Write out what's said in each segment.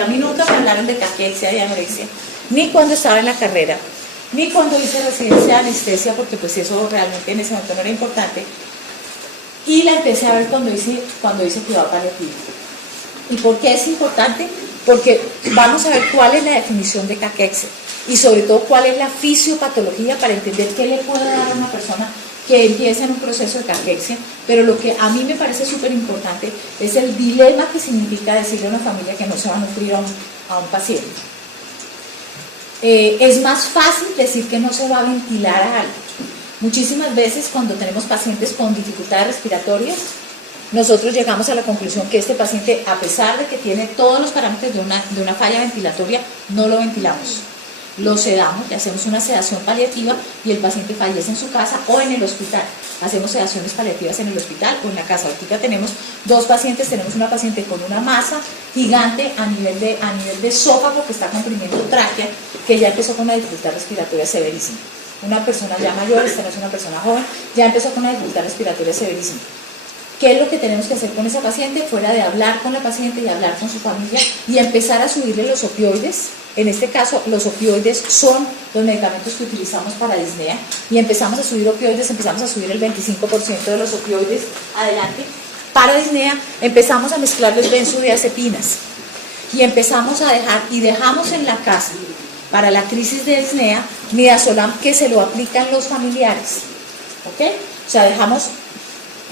Que a mí nunca me hablaron de caquexia y anorexia, ni cuando estaba en la carrera, ni cuando hice residencia de anestesia, porque pues eso realmente en ese momento no era importante. Y la empecé a ver cuando hice cuidado paliativo. ¿Y por qué es importante? Porque vamos a ver cuál es la definición de caquexia y sobre todo cuál es la fisiopatología para entender qué le puede dar a una persona que empieza en un proceso de caquexia. Pero lo que a mí me parece súper importante es el dilema que significa decirle a una familia que no se va a nutrir a un paciente. Es más fácil decir que no se va a ventilar a algo. Muchísimas veces cuando tenemos pacientes con dificultades respiratorias, nosotros llegamos a la conclusión que este paciente, a pesar de que tiene todos los parámetros de una falla ventilatoria, no lo ventilamos. Lo sedamos, le hacemos una sedación paliativa y el paciente fallece en su casa o en el hospital. Hacemos sedaciones paliativas en el hospital o en la casa. Ahorita tenemos dos pacientes, tenemos una paciente con una masa gigante a nivel de esófago que está comprimiendo tráquea, que ya empezó con una dificultad respiratoria severísima. Una persona ya mayor, esta no es una persona joven, ya empezó con una dificultad respiratoria severísima. ¿Qué es lo que tenemos que hacer con esa paciente? Fuera de hablar con la paciente y hablar con su familia y empezar a subirle los opioides. En este caso, los opioides son los medicamentos que utilizamos para disnea y empezamos a subir opioides, empezamos a subir el 25% de los opioides adelante. Para disnea empezamos a mezclarles benzodiazepinas y empezamos a dejamos en la casa para la crisis de disnea midazolam que se lo aplican los familiares. ¿Ok? O sea,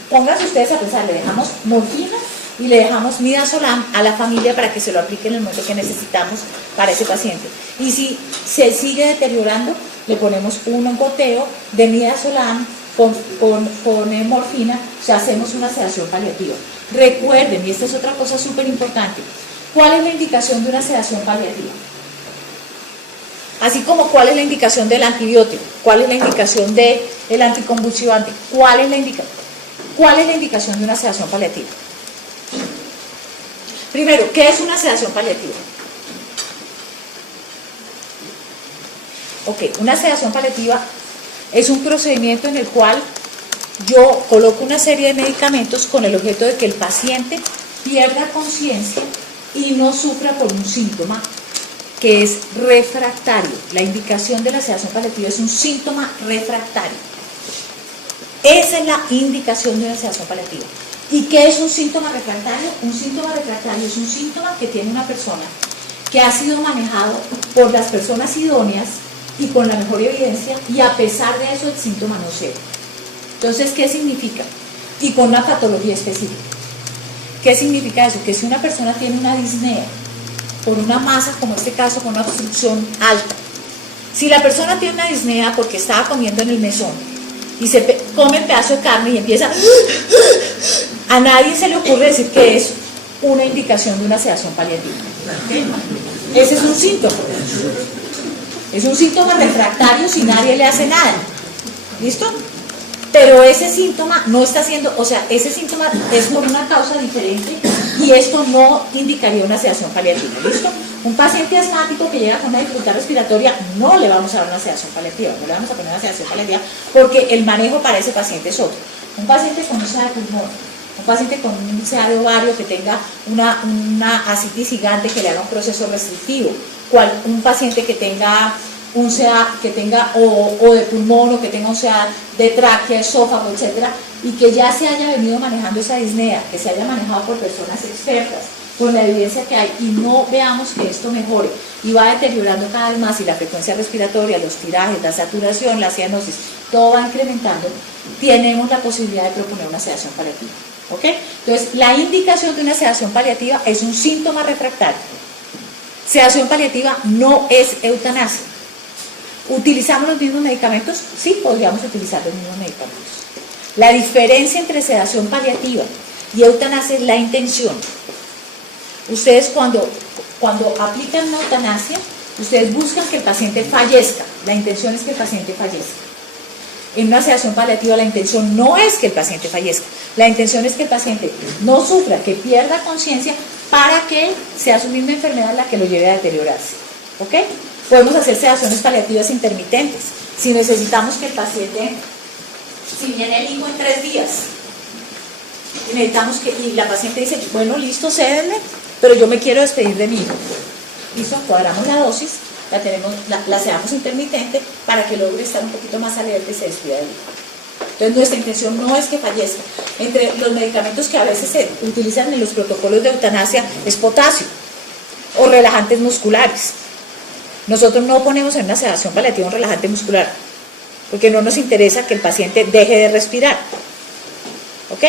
pónganse ustedes a pensar, le dejamos morfina y le dejamos midazolam a la familia para que se lo aplique en el momento que necesitamos para ese paciente. Y si se sigue deteriorando, le ponemos un goteo de midazolam con morfina, o sea, hacemos una sedación paliativa. Recuerden, y esta es otra cosa súper importante, ¿cuál es la indicación de una sedación paliativa? Así como cuál es la indicación del antibiótico, cuál es la indicación del anticonvulsivante, cuál es la indicación de una sedación paliativa. Primero, ¿qué es una sedación paliativa? Ok, una sedación paliativa es un procedimiento en el cual yo coloco una serie de medicamentos con el objeto de que el paciente pierda conciencia y no sufra por un síntoma que es refractario. La indicación de la sedación paliativa es un síntoma refractario. Esa es la indicación de una sedación paliativa. ¿Y qué es un síntoma refractario? Un síntoma refractario es un síntoma que tiene una persona que ha sido manejado por las personas idóneas y con la mejor evidencia, y a pesar de eso el síntoma no cede. Entonces, ¿qué significa? Y con una patología específica. ¿Qué significa eso? Que si una persona tiene una disnea por una masa, como en este caso, con una obstrucción alta, si la persona tiene una disnea porque estaba comiendo en el mesón y se come el pedazo de carne y empieza, a nadie se le ocurre decir que es una indicación de una sedación paliativa. ¿Okay? Ese es un síntoma. Es un síntoma refractario si nadie le hace nada. ¿Listo? Pero ese síntoma no está siendo, o sea, ese síntoma es por una causa diferente y esto no indicaría una sedación paliativa. ¿Listo? Un paciente asmático que llega con una dificultad respiratoria, no le vamos a dar una sedación paliativa, no le vamos a poner una sedación paliativa porque el manejo para ese paciente es otro. Un paciente con úlcera de pulmón, un paciente con un úlcera de ovario que tenga una ascitis gigante que le haga un proceso restrictivo, un paciente que tenga un CA, o de pulmón, o que tenga un CA de tráquea, esófago, etcétera, y que ya se haya venido manejando esa disnea, que se haya manejado por personas expertas, con la evidencia que hay, y no veamos que esto mejore, y va deteriorando cada vez más, y la frecuencia respiratoria, los tirajes, la saturación, la cianosis, todo va incrementando, tenemos la posibilidad de proponer una sedación paliativa. ¿Ok? Entonces, la indicación de una sedación paliativa es un síntoma refractario. Sedación paliativa no es eutanasia. ¿Utilizamos los mismos medicamentos? Sí, podríamos utilizar los mismos medicamentos. La diferencia entre sedación paliativa y eutanasia es la intención. Ustedes cuando aplican una eutanasia, ustedes buscan que el paciente fallezca. La intención es que el paciente fallezca. En una sedación paliativa la intención no es que el paciente fallezca. La intención es que el paciente no sufra, que pierda conciencia para que sea su misma enfermedad la que lo lleve a deteriorarse. ¿Ok? Podemos hacer sedaciones paliativas intermitentes. Si necesitamos que el paciente, si viene el hijo en 3 días, y necesitamos y la paciente dice, bueno, listo, cédenle, pero yo me quiero despedir de mi hijo. ¿Listo? Cuadramos la dosis, la sedamos intermitente para que logre estar un poquito más alerta y se despida del hijo. Entonces nuestra intención no es que fallezca. Entre los medicamentos que a veces se utilizan en los protocolos de eutanasia es potasio o relajantes musculares. Nosotros no ponemos en una sedación paliativa un relajante muscular, porque no nos interesa que el paciente deje de respirar. ¿Ok?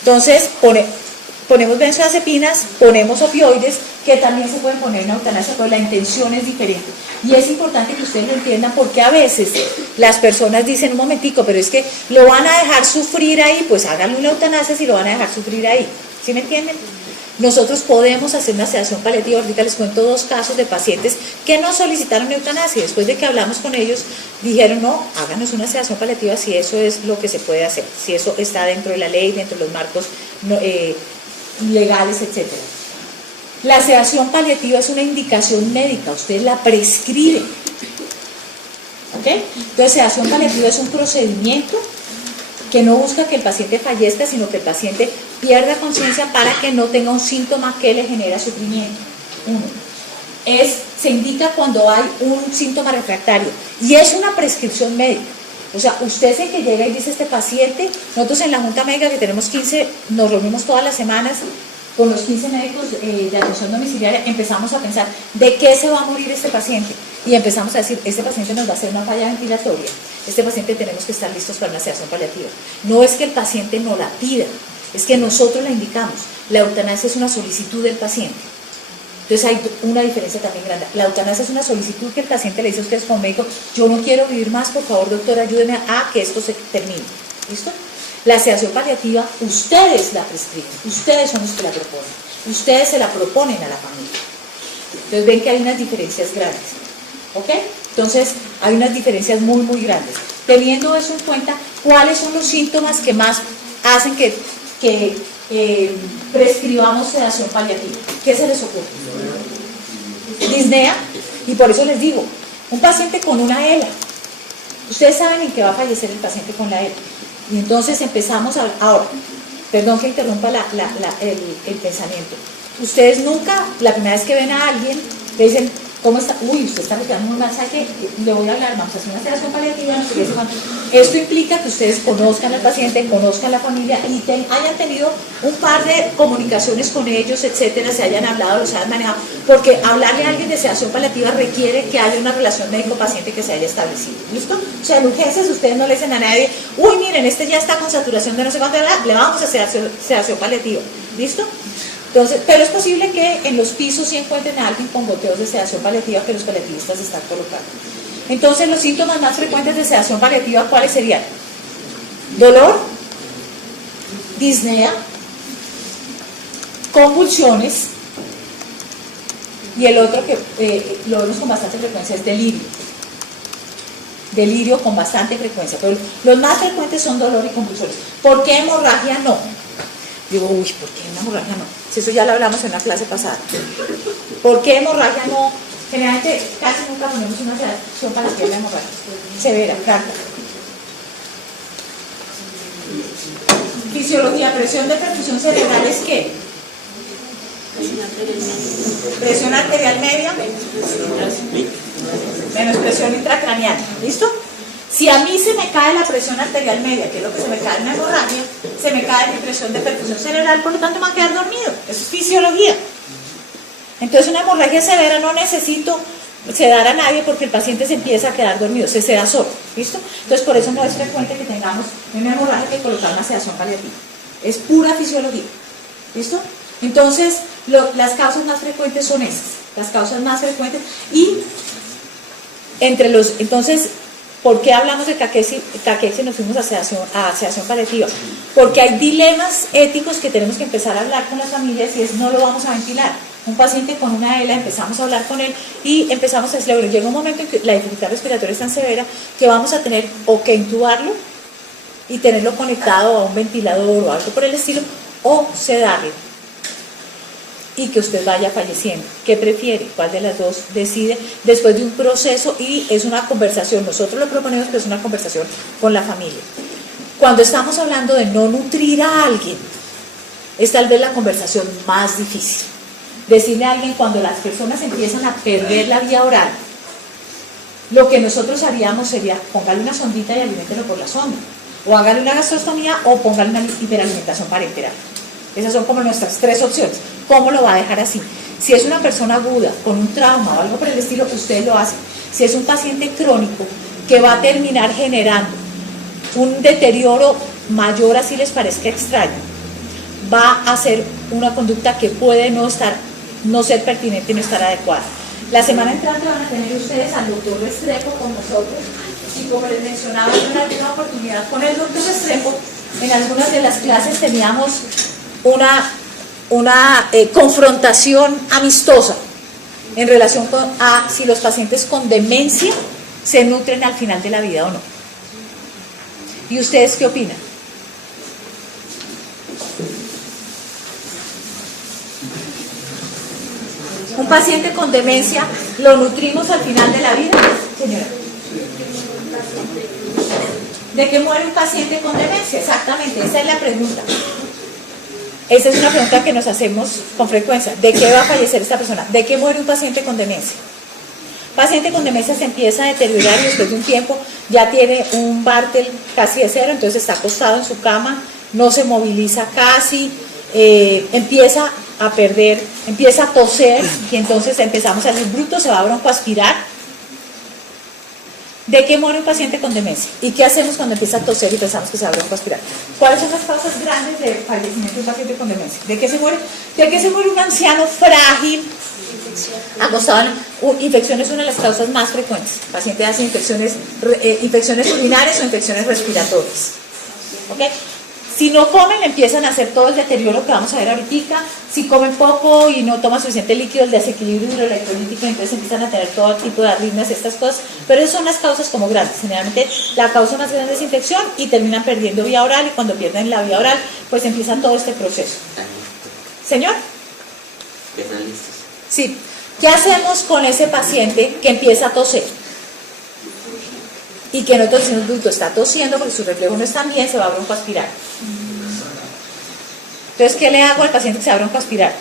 Entonces ponemos benzodiazepinas, ponemos opioides, que también se pueden poner en eutanasia, pero la intención es diferente. Y es importante que ustedes lo entiendan, porque a veces las personas dicen, un momentico, pero es que lo van a dejar sufrir ahí, pues háganle una eutanasia si lo van a dejar sufrir ahí. ¿Sí me entienden? Nosotros podemos hacer una sedación paliativa. Ahorita les cuento 2 casos de pacientes que nos solicitaron eutanasia. Después de que hablamos con ellos, dijeron, no, háganos una sedación paliativa si eso es lo que se puede hacer, si eso está dentro de la ley, dentro de los marcos legales, etc. La sedación paliativa es una indicación médica, ustedes la prescriben. ¿Ok? Entonces, sedación paliativa es un procedimiento que no busca que el paciente fallezca, sino que el paciente pierda conciencia para que no tenga un síntoma que le genera sufrimiento. Se indica cuando hay un síntoma refractario y es una prescripción médica. O sea, usted es el que llega y dice este paciente, nosotros en la Junta Médica que tenemos 15, nos reunimos todas las semanas con los 15 médicos de atención domiciliaria, empezamos a pensar de qué se va a morir este paciente y empezamos a decir, este paciente nos va a hacer una falla ventilatoria, este paciente tenemos que estar listos para una sedación paliativa. No es que el paciente no la pida, es que nosotros la indicamos. La eutanasia es una solicitud del paciente. Entonces hay una diferencia también grande. La eutanasia es una solicitud que el paciente le dice a ustedes como médico, yo no quiero vivir más, por favor doctor, ayúdeme a que esto se termine. ¿Listo? La sedación paliativa, ustedes la prescriben, ustedes son los que la proponen, ustedes se la proponen a la familia. Entonces ven que hay unas diferencias grandes. ¿Ok? Entonces hay unas diferencias muy, muy grandes. Teniendo eso en cuenta, ¿cuáles son los síntomas que más hacen que prescribamos sedación paliativa? ¿Qué se les ocurre? Disnea. Y por eso les digo, un paciente con una ELA, ustedes saben en qué va a fallecer el paciente con la ELA. Y entonces empezamos ahora, perdón que interrumpa el pensamiento. Ustedes nunca, la primera vez que ven a alguien, le dicen, ¿cómo está? Uy, usted está quedando muy mal, ¿sabe qué? Le voy a hablar, vamos a hacer una sedación paliativa, no sé qué. Esto implica que ustedes conozcan al paciente, conozcan la familia y hayan tenido un par de comunicaciones con ellos, etcétera, se hayan hablado, los hayan manejado, porque hablarle a alguien de sedación paliativa requiere que haya una relación médico-paciente que se haya establecido. ¿Listo? O sea, en urgencias ustedes no le dicen a nadie, uy, miren, este ya está con saturación de no sé cuánto, le vamos a hacer sedación paliativa. ¿Listo? Entonces, pero es posible que en los pisos sí encuentren a alguien con goteos de sedación paliativa que los paliativistas están colocando. Entonces, los síntomas más frecuentes de sedación paliativa, ¿cuáles serían? Dolor, disnea, convulsiones, y el otro que lo vemos con bastante frecuencia es delirio. Delirio con bastante frecuencia, pero los más frecuentes son dolor y convulsiones. ¿Por qué hemorragia no? Digo, uy, ¿por qué una hemorragia no? Si eso ya lo hablamos en la clase pasada. ¿Por qué hemorragia no? Generalmente casi nunca ponemos una sedación para que haya hemorragia severa, carga. Fisiología, presión de perfusión cerebral es ¿qué? Presión arterial media menos presión intracraneal. ¿Listo? Si a mí se me cae la presión arterial media, que es lo que se me cae en la hemorragia, se me cae mi presión de perfusión cerebral, por lo tanto me va a quedar dormido. Eso es fisiología. Entonces una hemorragia severa no necesito sedar a nadie porque el paciente se empieza a quedar dormido, se seda solo. ¿Listo? Entonces por eso no es frecuente que tengamos una hemorragia que colocar una sedación paliativa. Es pura fisiología. ¿Listo? Entonces las causas más frecuentes son esas. Las causas más frecuentes y entonces, ¿por qué hablamos de caquexia y nos fuimos a sedación paliativa? Porque hay dilemas éticos que tenemos que empezar a hablar con las familias y es no lo vamos a ventilar. Un paciente con una ELA, empezamos a hablar con él y empezamos a decirle, bueno, llega un momento en que la dificultad respiratoria es tan severa que vamos a tener o que intubarlo y tenerlo conectado a un ventilador o algo por el estilo, o sedarlo y que usted vaya falleciendo. ¿Qué prefiere? ¿Cuál de las dos decide? Después de un proceso, y es una conversación, nosotros lo proponemos, pero es una conversación con la familia. Cuando estamos hablando de no nutrir a alguien, es tal vez la conversación más difícil, decirle a alguien cuando las personas empiezan a perder la vía oral, lo que nosotros haríamos sería póngale una sondita y aliméntelo por la sonda, o hágale una gastrostomía o póngale una hiperalimentación parenteral. Esas son como nuestras tres opciones. ¿Cómo lo va a dejar así? Si es una persona aguda, con un trauma o algo por el estilo, ustedes lo hacen. Si es un paciente crónico que va a terminar generando un deterioro mayor, así les parezca extraño, va a ser una conducta que puede no ser pertinente y no estar adecuada. La semana entrante van a tener ustedes al doctor Restrepo con nosotros, y como les mencionaba en una última oportunidad con el doctor Restrepo, en algunas de las clases teníamos una confrontación amistosa en relación a si los pacientes con demencia se nutren al final de la vida o no. ¿Y ustedes qué opinan? ¿Un paciente con demencia lo nutrimos al final de la vida, señora? ¿De qué muere un paciente con demencia? Exactamente, esa es la pregunta. Esa es una pregunta que nos hacemos con frecuencia. ¿De qué va a fallecer esta persona? ¿De qué muere un paciente con demencia? Paciente con demencia se empieza a deteriorar y después de un tiempo ya tiene un Bartel casi de cero, entonces está acostado en su cama, no se moviliza casi, empieza a perder, empieza a toser y entonces empezamos a decir bruto, se va a broncoaspirar. ¿De qué muere un paciente con demencia? ¿Y qué hacemos cuando empieza a toser y pensamos que se va a broncoaspirar? ¿Cuáles son las causas grandes de fallecimiento de un paciente con demencia? ¿De qué se muere? ¿De qué se muere un anciano frágil? Acostado en infección es una de las causas más frecuentes. El paciente hace infecciones urinarias o infecciones respiratorias. ¿Ok? Si no comen, empiezan a hacer todo el deterioro que vamos a ver ahorita. Si comen poco y no toman suficiente líquido, el desequilibrio hidroelectrolítico, entonces empiezan a tener todo tipo de arritmias, estas cosas. Pero esas son las causas como grandes. Generalmente la causa más grande es infección y terminan perdiendo vía oral, y cuando pierden la vía oral, pues empieza todo este proceso. ¿Señor? ¿Están listos? Sí. ¿Qué hacemos con ese paciente que empieza a toser? Y que nosotros decimos, bruto, está tosiendo porque sus reflejos no están bien, se va a broncoaspirar. Entonces, ¿qué le hago al paciente que se va a broncoaspirar?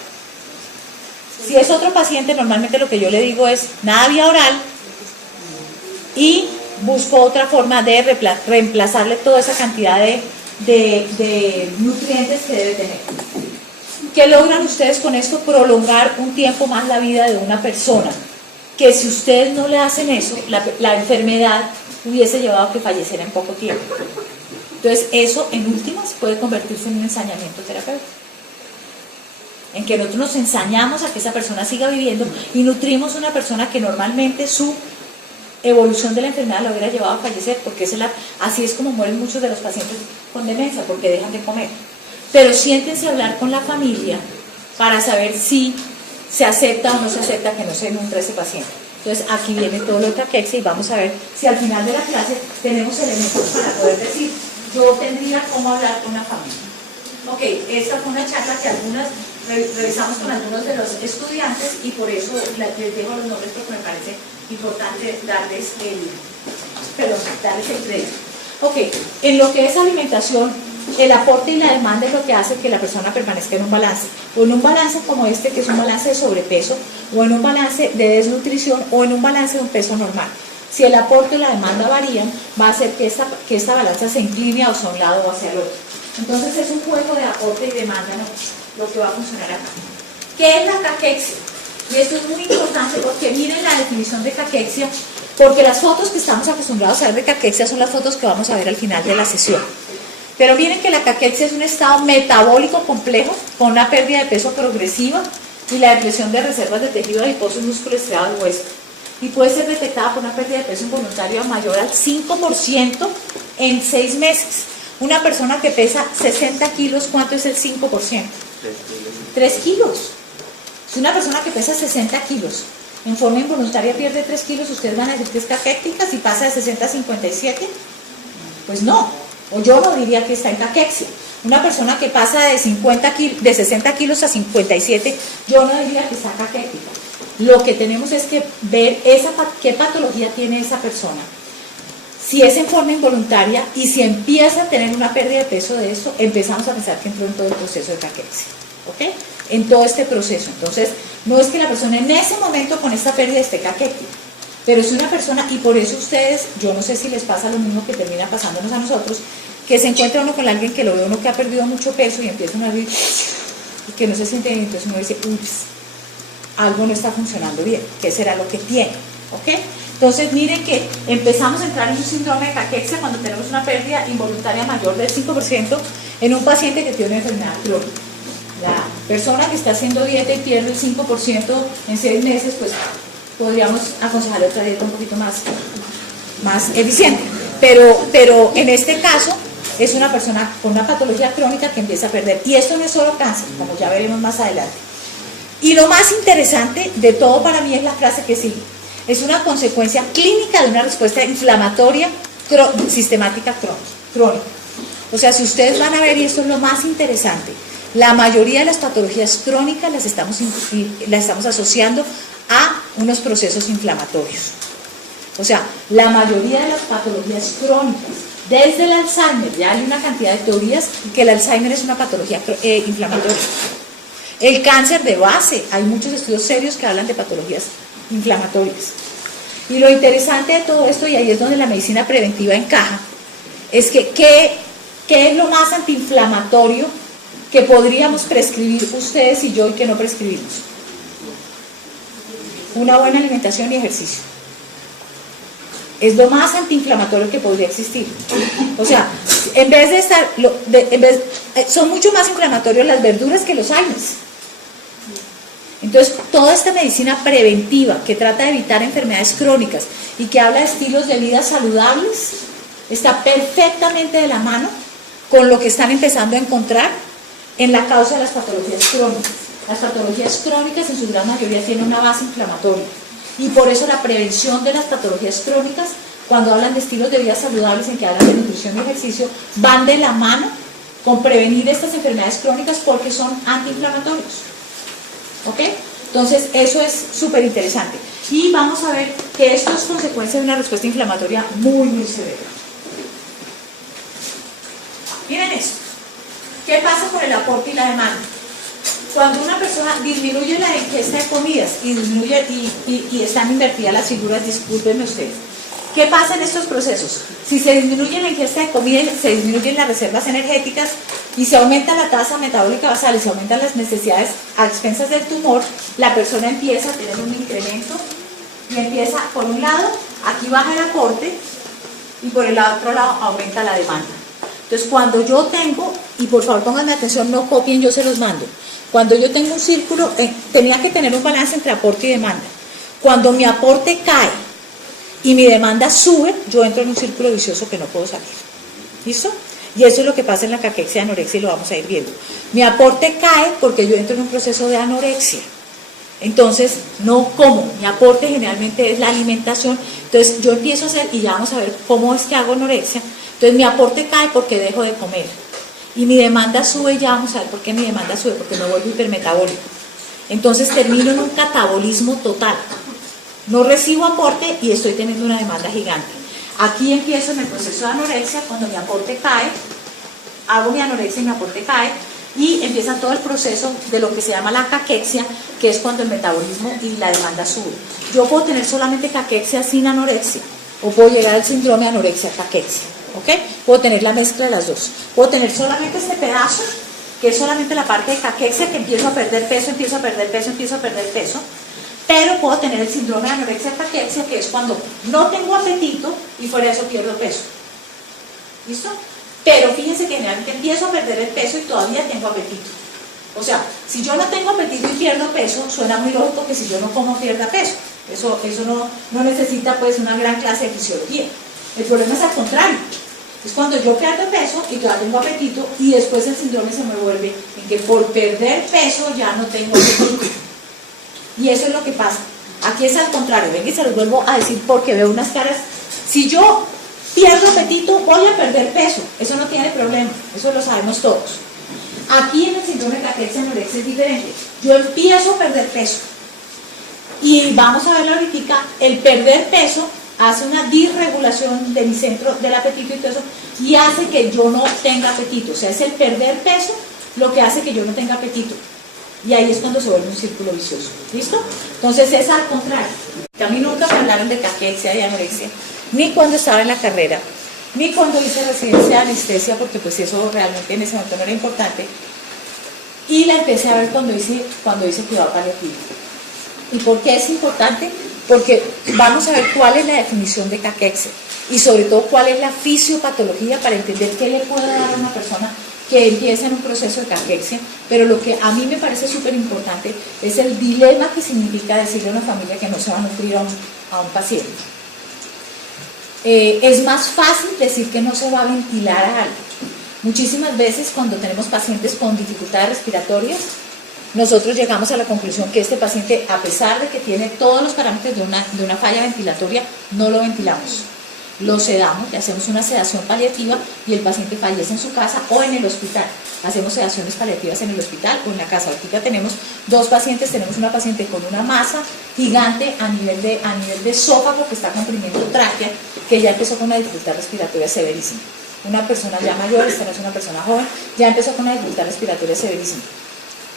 Si es otro paciente, normalmente lo que yo le digo es nada vía oral y busco otra forma de reemplazarle toda esa cantidad de nutrientes que debe tener. ¿Qué logran ustedes con esto? Prolongar un tiempo más la vida de una persona, que si ustedes no le hacen eso, la enfermedad hubiese llevado a que falleciera en poco tiempo. Entonces eso en últimas puede convertirse en un ensañamiento terapéutico, en que nosotros nos ensañamos a que esa persona siga viviendo y nutrimos a una persona que normalmente su evolución de la enfermedad la hubiera llevado a fallecer, porque así es como mueren muchos de los pacientes con demencia, porque dejan de comer. Pero siéntense a hablar con la familia para saber si se acepta o no se acepta que no se nutra ese paciente. Entonces aquí viene todo lo de caquexia y vamos a ver si al final de la clase tenemos elementos para poder decir, yo tendría cómo hablar con la familia. Ok, esta fue una charla que revisamos con algunos de los estudiantes y por eso les dejo los nombres porque me parece importante darles el crédito. Ok, en lo que es alimentación, el aporte y la demanda es lo que hace que la persona permanezca en un balance, o en un balance como este, que es un balance de sobrepeso, o en un balance de desnutrición, o en un balance de un peso normal. Si el aporte y la demanda varían, va a hacer que esta balanza se incline hacia un lado o hacia el otro. Entonces es un juego de aporte y demanda, ¿no? Lo que va a funcionar acá. ¿Qué es la caquexia? Y esto es muy importante porque miren la definición de caquexia, porque las fotos que estamos acostumbrados a ver de caquexia son las fotos que vamos a ver al final de la sesión. Pero miren que la caquexia es un estado metabólico complejo con una pérdida de peso progresiva y la depresión de reservas de tejido adiposo y músculo estriado del hueso. Y puede ser detectada por una pérdida de peso involuntaria mayor al 5% en 6 meses. Una persona que pesa 60 kilos, ¿cuánto es el 5%? 3 kilos. Si una persona que pesa 60 kilos en forma involuntaria pierde 3 kilos, ¿ustedes van a decir que es caquéctica si pasa de 60 a 57? Pues no. O yo no diría que está en caquexia. Una persona que pasa de 60 kilos a 57, yo no diría que está caquética. Lo que tenemos es que ver qué patología tiene esa persona. Si es en forma involuntaria y si empieza a tener una pérdida de peso de eso, empezamos a pensar que entró en todo el proceso de caquexia. ¿ok? En todo este proceso. Entonces, no es que la persona en ese momento con esta pérdida esté caquética, pero es una persona, y por eso ustedes, yo no sé si les pasa lo mismo que termina pasándonos a nosotros, que se encuentra uno con alguien que lo ve uno que ha perdido mucho peso y empieza uno a decir, y que no se siente bien, entonces uno dice, ups, algo no está funcionando bien, ¿qué será lo que tiene? ¿Ok? Entonces miren que empezamos a entrar en un síndrome de caquexia cuando tenemos una pérdida involuntaria mayor del 5% en un paciente que tiene una enfermedad crónica. La persona que está haciendo dieta y pierde el 5% en 6 meses, pues podríamos aconsejarle otra dieta un poquito más eficiente. Pero en este caso es una persona con una patología crónica que empieza a perder. Y esto no es solo cáncer, como ya veremos más adelante. Y lo más interesante de todo para mí es la frase que sigue. Es una consecuencia clínica de una respuesta inflamatoria sistemática crónica. O sea, si ustedes van a ver, y esto es lo más interesante, la mayoría de las patologías crónicas las estamos asociando a unos procesos inflamatorios. O sea, la mayoría de las patologías crónicas, desde el Alzheimer, ya hay una cantidad de teorías que el Alzheimer es una patología inflamatoria. El cáncer de base, hay muchos estudios serios que hablan de patologías inflamatorias. Y lo interesante de todo esto, y ahí es donde la medicina preventiva encaja, es que ¿qué es lo más antiinflamatorio que podríamos prescribir ustedes y yo y que no prescribimos? Una buena alimentación y ejercicio. Es lo más antiinflamatorio que podría existir. O sea, en vez de estar, son mucho más inflamatorios las verduras que los aires. Entonces, toda esta medicina preventiva que trata de evitar enfermedades crónicas y que habla de estilos de vida saludables, está perfectamente de la mano con lo que están empezando a encontrar en la causa de las patologías crónicas. Las patologías crónicas en su gran mayoría tienen una base inflamatoria. Y por eso la prevención de las patologías crónicas, cuando hablan de estilos de vida saludables, en que hablan de nutrición y ejercicio, van de la mano con prevenir estas enfermedades crónicas porque son antiinflamatorios. ¿Ok? Entonces, eso es súper interesante. Y vamos a ver que esto es consecuencia de una respuesta inflamatoria muy, muy severa. Miren esto. ¿Qué pasa con el aporte y la demanda? Cuando una persona disminuye la ingesta de comidas y están invertidas las figuras, discúlpenme ustedes, ¿qué pasa en estos procesos? Si se disminuye la ingesta de comida, se disminuyen las reservas energéticas y se aumenta la tasa metabólica basal y se aumentan las necesidades a expensas del tumor, la persona empieza a tener un incremento y empieza, por un lado, aquí baja el aporte y por el otro lado aumenta la demanda. Entonces, cuando yo tengo, y por favor pónganme atención, no copien, yo se los mando. Cuando yo tengo un círculo, tenía que tener un balance entre aporte y demanda. Cuando mi aporte cae y mi demanda sube, yo entro en un círculo vicioso que no puedo salir. ¿Listo? Y eso es lo que pasa en la caquexia y anorexia y lo vamos a ir viendo. Mi aporte cae porque yo entro en un proceso de anorexia. Entonces, no como. Mi aporte generalmente es la alimentación. Entonces, yo empiezo a hacer, y ya vamos a ver cómo es que hago anorexia. Entonces, mi aporte cae porque dejo de comer. Y mi demanda sube, ya vamos a ver por qué mi demanda sube, porque me vuelvo hipermetabólico. Entonces termino en un catabolismo total. No recibo aporte y estoy teniendo una demanda gigante. Aquí empiezo en el proceso de anorexia, cuando mi aporte cae, hago mi anorexia y mi aporte cae, y empieza todo el proceso de lo que se llama la caquexia, que es cuando el metabolismo y la demanda sube. Yo puedo tener solamente caquexia sin anorexia, o puedo llegar al síndrome de anorexia-caquexia. ¿Ok? Puedo tener la mezcla de las dos. Puedo tener solamente este pedazo, que es solamente la parte de caquexia, que empiezo a perder peso, pero puedo tener el síndrome de anorexia-caquexia, que es cuando no tengo apetito y fuera de eso pierdo peso. ¿Listo? Pero fíjense que generalmente empiezo a perder el peso y todavía tengo apetito. O sea, si yo no tengo apetito y pierdo peso, suena muy lógico que si yo no como pierda peso. Eso no necesita pues una gran clase de fisiología. El problema es al contrario. Es cuando yo pierdo peso y todavía tengo apetito y después el síndrome se me vuelve en que por perder peso ya no tengo apetito. Y eso es lo que pasa. Aquí es al contrario. Ven y se los vuelvo a decir porque veo unas caras. Si yo pierdo apetito, voy a perder peso. Eso no tiene problema. Eso lo sabemos todos. Aquí en el síndrome de caquexia anorexia es diferente. Yo empiezo a perder peso. Y vamos a ver ahorita, el perder peso hace una disregulación de mi centro del apetito y todo eso, y hace que yo no tenga apetito. O sea, es el perder peso lo que hace que yo no tenga apetito. Y ahí es cuando se vuelve un círculo vicioso. ¿Listo? Entonces es al contrario. A mí nunca me hablaron de caquexia y anorexia, ni cuando estaba en la carrera, ni cuando hice residencia de anestesia, porque pues eso realmente en ese momento no era importante. Y la empecé a ver cuando hice cuidado paliativo. ¿Y por qué es importante? Porque vamos a ver cuál es la definición de caquexia y sobre todo cuál es la fisiopatología para entender qué le puede dar a una persona que empieza en un proceso de caquexia. Pero lo que a mí me parece súper importante es el dilema que significa decirle a una familia que no se va a nutrir a un paciente. Es más fácil decir que no se va a ventilar a alguien. Muchísimas veces cuando tenemos pacientes con dificultades respiratorias, nosotros llegamos a la conclusión que este paciente, a pesar de que tiene todos los parámetros de una falla ventilatoria, no lo ventilamos. Lo sedamos, le hacemos una sedación paliativa y el paciente fallece en su casa o en el hospital. Hacemos sedaciones paliativas en el hospital o en la casa. Ahorita tenemos dos pacientes, tenemos una paciente con una masa gigante a nivel de esófago que está comprimiendo tráquea, que ya empezó con una dificultad respiratoria severísima. Una persona ya mayor, esta no es una persona joven, ya empezó con una dificultad respiratoria severísima.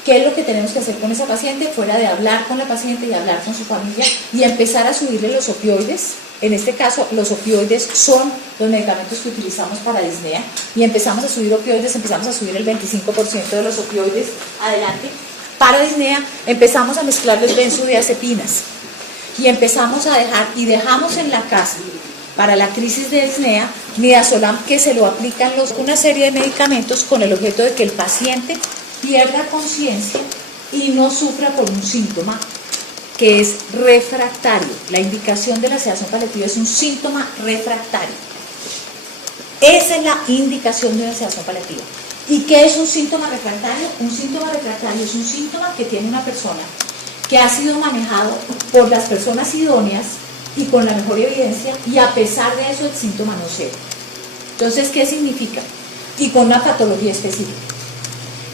¿Qué es lo que tenemos que hacer con esa paciente? Fuera de hablar con la paciente y hablar con su familia y empezar a subirle los opioides. En este caso, los opioides son los medicamentos que utilizamos para disnea y empezamos a subir opioides, empezamos a subir el 25% de los opioides adelante. Para disnea empezamos a mezclarles benzodiazepinas y empezamos a dejamos en la casa para la crisis de disnea midazolam, que se lo aplican una serie de medicamentos con el objeto de que el paciente pierda conciencia y no sufra por un síntoma que es refractario. La indicación de la sedación paliativa es un síntoma refractario. Esa es la indicación de la sedación paliativa. ¿Y qué es un síntoma refractario? Un síntoma refractario es un síntoma que tiene una persona que ha sido manejado por las personas idóneas y con la mejor evidencia, y a pesar de eso el síntoma no cede. Entonces, ¿qué significa? Y con una patología específica.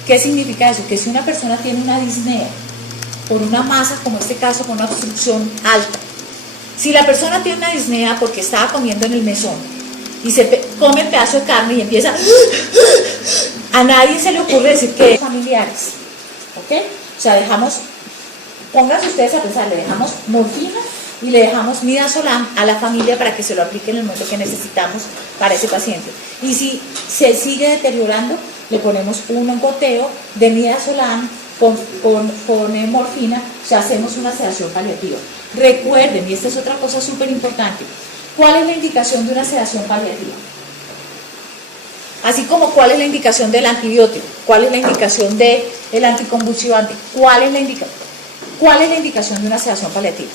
¿Qué significa eso? Que si una persona tiene una disnea por una masa, como este caso, con una obstrucción alta, si la persona tiene una disnea porque estaba comiendo en el mesón y se come el pedazo de carne y empieza, a nadie se le ocurre decir que es familiares, ¿ok? O sea, pónganse ustedes a pensar, le dejamos morfina y le dejamos midazolam a la familia para que se lo aplique en el momento que necesitamos para ese paciente. Y si se sigue deteriorando, le ponemos un goteo de midazolam con morfina, o sea, hacemos una sedación paliativa. Recuerden, y esta es otra cosa súper importante, ¿cuál es la indicación de una sedación paliativa? Así como cuál es la indicación del antibiótico, cuál es la indicación del anticonvulsivante, cuál es la indicación de una sedación paliativa.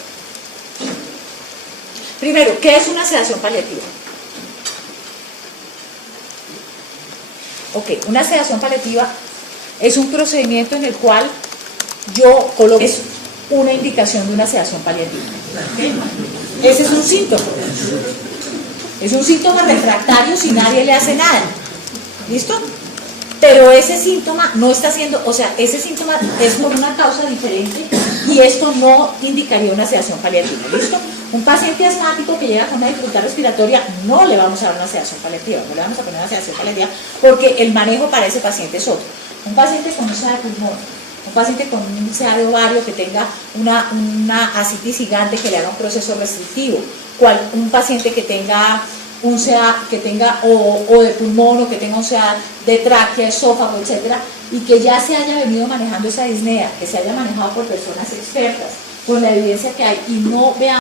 Primero, ¿qué es una sedación paliativa? Ok, una sedación paliativa es un procedimiento en el cual yo coloco una indicación de una sedación paliativa. ¿Okay? Ese es un síntoma. Es un síntoma refractario si nadie le hace nada. ¿Listo? Pero ese síntoma no está siendo, o sea, ese síntoma es por una causa diferente y esto no indicaría una sedación paliativa. ¿Listo? Un paciente asmático que llega con una dificultad respiratoria, no le vamos a dar una sedación paliativa, no le vamos a poner una sedación paliativa porque el manejo para ese paciente es otro. Un paciente con UCA de pulmón, un paciente con un UCA de ovario que tenga una ascitis gigante que le haga un proceso restrictivo, un paciente que tenga un CA o de pulmón o que tenga un CA de tráquea, esófago, etcétera, y que ya se haya venido manejando esa disnea, que se haya manejado por personas expertas, con la evidencia que hay y no veamos